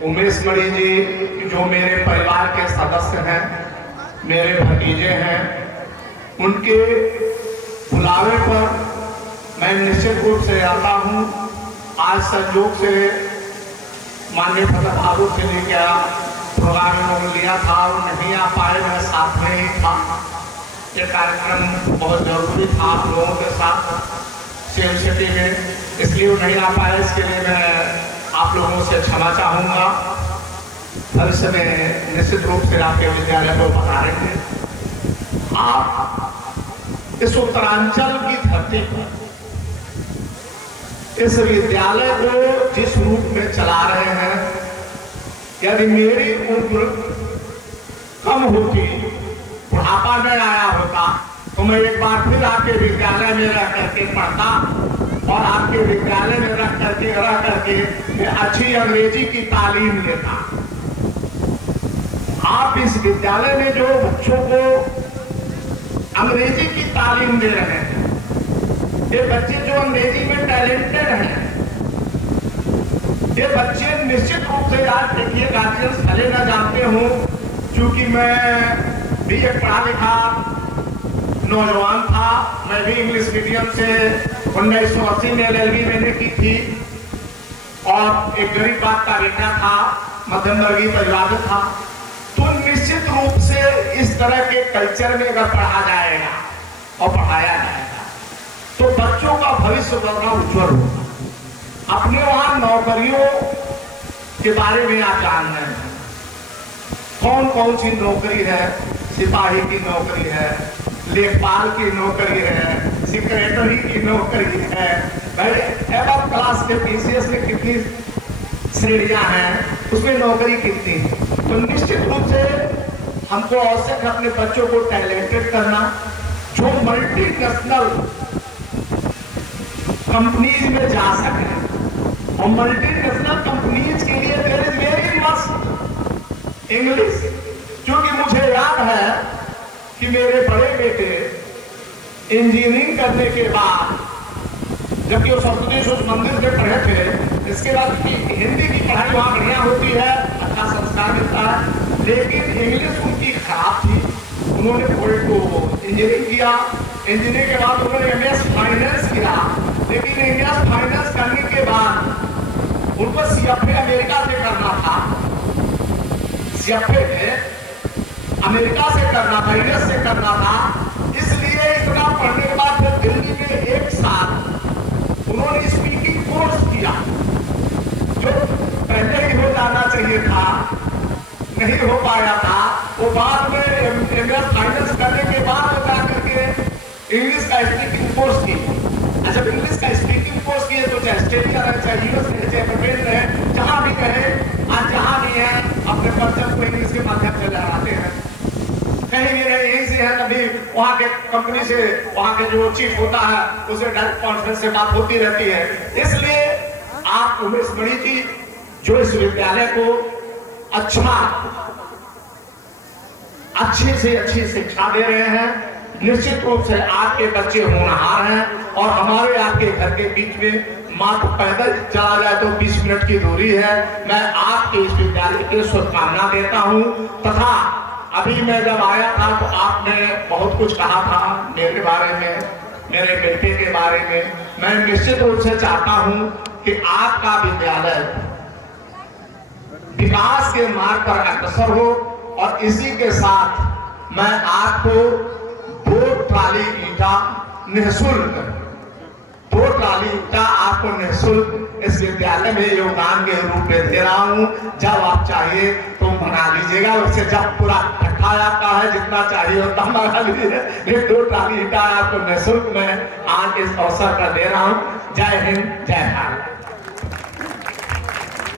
उमेश मणि जी जो मेरे परिवार के सदस्य हैं, मेरे भतीजे हैं, उनके बुलावे पर मैं निश्चित रूप से आता हूं। आज संयोग से माननीय फतेह बाबू से लेकर प्रोग्राम इन्होंने लिया था और नहीं आ पाए, मैं साथ में ही था। ये कार्यक्रम बहुत जरूरी था आप लोगों के साथ सेल सिटी में, इसलिए वो नहीं आ पाए। इसके लिए मैं आप लोगों से क्षमा चाहूँगा। भविष्य में निश्चित रूप से आपके विद्यालय को पधारेंगे। आप इस उत्तरांचल की धरती पर इस विद्यालय को जिस रूप में चला रहे हैं, यदि मेरी उम्र कम होती, बुढ़ापा में आया होता, तो मैं एक बार फिर आपके विद्यालय में रह करके पढ़ता और आपके विद्यालय में रह करके अच्छी अंग्रेजी की तालीम लेता। आप इस विद्यालय में जो बच्चों को अंग्रेजी की तालीम दे रहे हैं, ये बच्चे जो अंग्रेजी में टैलेंटेड हैं, ये बच्चे निश्चित रूप से आज देखिए गार्जियंस भले ना जानते हो, क्योंकि मैं भी एक पढ़ा लिखा नौजवान था। मैं भी इंग्लिश मीडियम से 1980 में LLB मैंने की थी और एक गरीब बाप का बेटा था, मध्यम वर्गीय परिवार था। तो निश्चित रूप से इस तरह के कल्चर में अगर पढ़ा जाएगा और पढ़ाया जाएगा तो बच्चों का भविष्य बड़ा उज्जवल होगा। अपने वहां नौकरियों के बारे में आप जान रहे हैं, कौन कौन सी नौकरी है। सिपाही की नौकरी है, लेखपाल की नौकरी है, सेक्रेटरी की नौकरी है। भाई एबव क्लास के PCS में कितनी श्रेणियां हैं, उसमें नौकरी कितनी है। तो निश्चित रूप से हमको आवश्यक है अपने बच्चों को टैलेंटेड करना, जो मल्टीनेशनल कंपनीज में जा सके। और मल्टीनेशनल कंपनीज के लिए there is very must English. क्योंकि मुझे याद है कि मेरे बड़े बेटे इंजीनियरिंग करने के बाद, जबकि वो सप्तदेश उस मंदिर में पढ़े थे, इसके बाद हिंदी की पढ़ाई वहाँ बढ़िया होती है, अच्छा संस्कार मिलता है, लेकिन इंग्लिश उनकी खराब थी। उन्होंने इंजीनियरिंग किया, इंजीनियरिंग के बाद उन्होंने MS फाइनेंस किया, लेकिन MS फाइनेंस करने के बाद उनको CFA अमेरिका से करना था। CFA में अमेरिका से करना था, US से करना था। इसलिए इतना पढ़ने के बाद फिर दिल्ली में एक साल उन्होंने स्पीकिंग कोर्स किया, जो पहले ही हो जाना चाहिए था, नहीं हो पाया था। वो बाद में MS फाइनेंस करने के बाद जाकर के इंग्लिश का स्पीकिंग कोर्स किया। जब इंग्लिश का स्पीकिंग कोर्स किए तो चाहे ऑस्ट्रेलिया रहे, चाहे US रहे, चाहे ब्रिटेन रहे, जहां भी रहे, आज जहां भी है अपने पर्सन को इंग्लिश के माध्यम से लहराते हैं। कहीं भी रहे, यहीं से है, कभी वहाँ के कंपनी से, वहाँ के जो चीफ होता है उसे डायरेक्ट कॉन्फ्रेंस से बात होती रहती है। इसलिए आप उमेश मणि जी जो इस विद्यालय को अच्छी से अच्छी शिक्षा दे रहे हैं, निश्चित रूप से आपके बच्चे होनहार हैं। और हमारे आपके घर के बीच में मात्र पैदल चला जाए तो 20 मिनट की दूरी है। मैं आपके इस विद्यालय की शुभकामना देता हूं। तथा अभी मैं जब आया था तो आपने बहुत कुछ कहा था मेरे बारे में, मेरे बेटे के बारे में। मैं निश्चित रूप से चाहता हूं कि आपका विद्यालय विकास के मार्ग पर अग्रसर हो। और इसी के साथ मैं आपको 2 ट्राली ईंटा आपको निःशुल्क इस विद्यालय में योगदान के रूप में दे रहा हूं। जब आप चाहिए तो मना लीजिएगा, उससे जब पूरा इकट्ठा आता है जितना चाहिए उतना मना लीजिए। 2 ट्राली ईंटा आपको निःशुल्क मैं आज इस अवसर पर दे रहा हूं। जय हिंद, जय भारत।